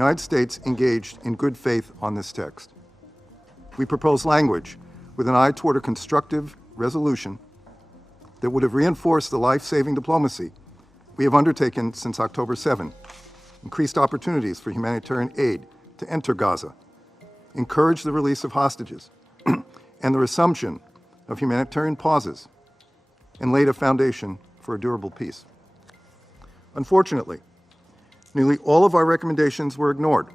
United States engaged in good faith on this text. We propose language with an eye toward a constructive resolution that would have reinforced the life-saving diplomacy we have undertaken since October 7, increased opportunities for humanitarian aid to enter Gaza, encouraged the release of hostages, and the resumption of humanitarian pauses, and laid a foundation for a durable peace. Unfortunately, nearly all of our recommendations were ignored,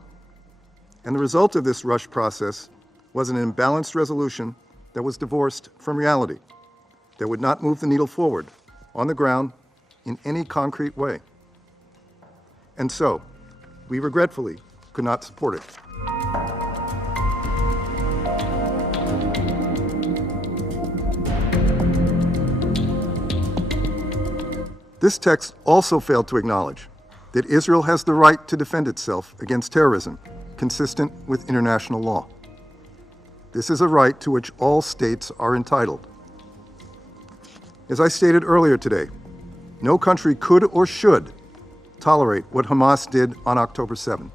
and the result of this rushed process was an imbalanced resolution that was divorced from reality, that would not move the needle forward on the ground in any concrete way. And so, we regretfully could not support it. This text also failed to acknowledge that Israel has the right to defend itself against terrorism, consistent with international law. This is a right to which all states are entitled. As I stated earlier today, no country could or should tolerate what Hamas did on October 7.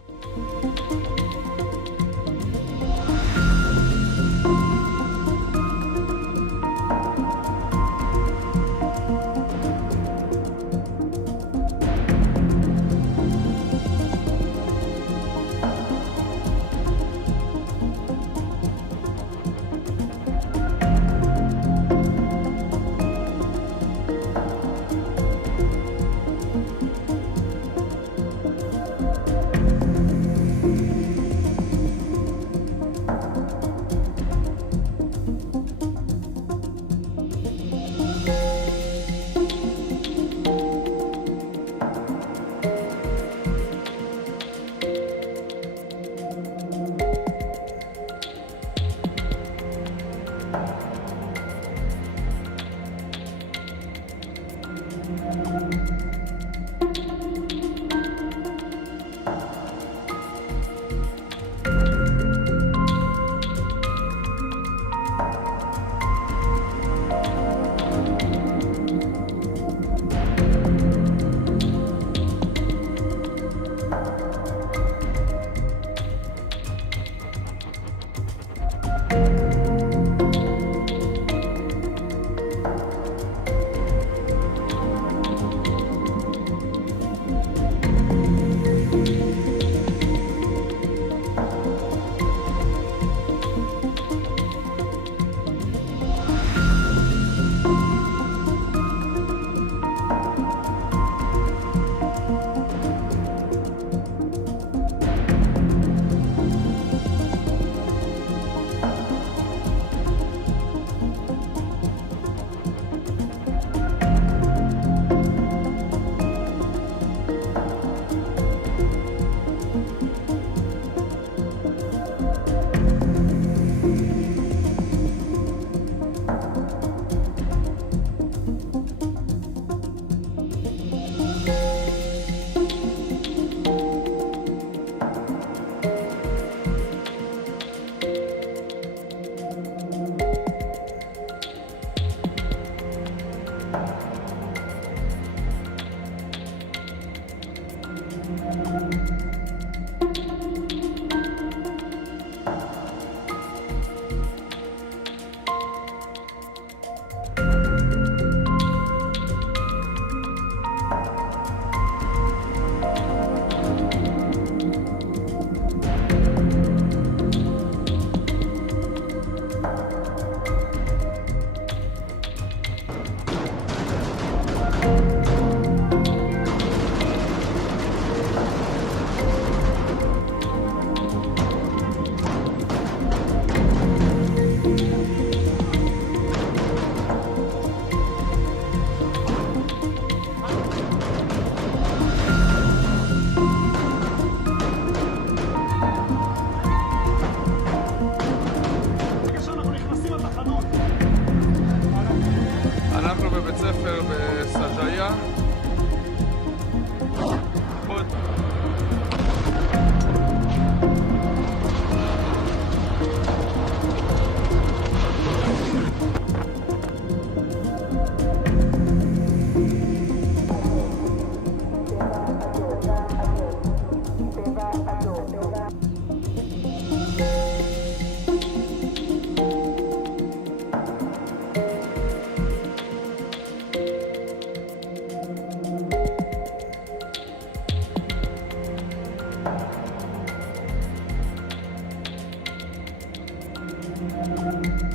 you.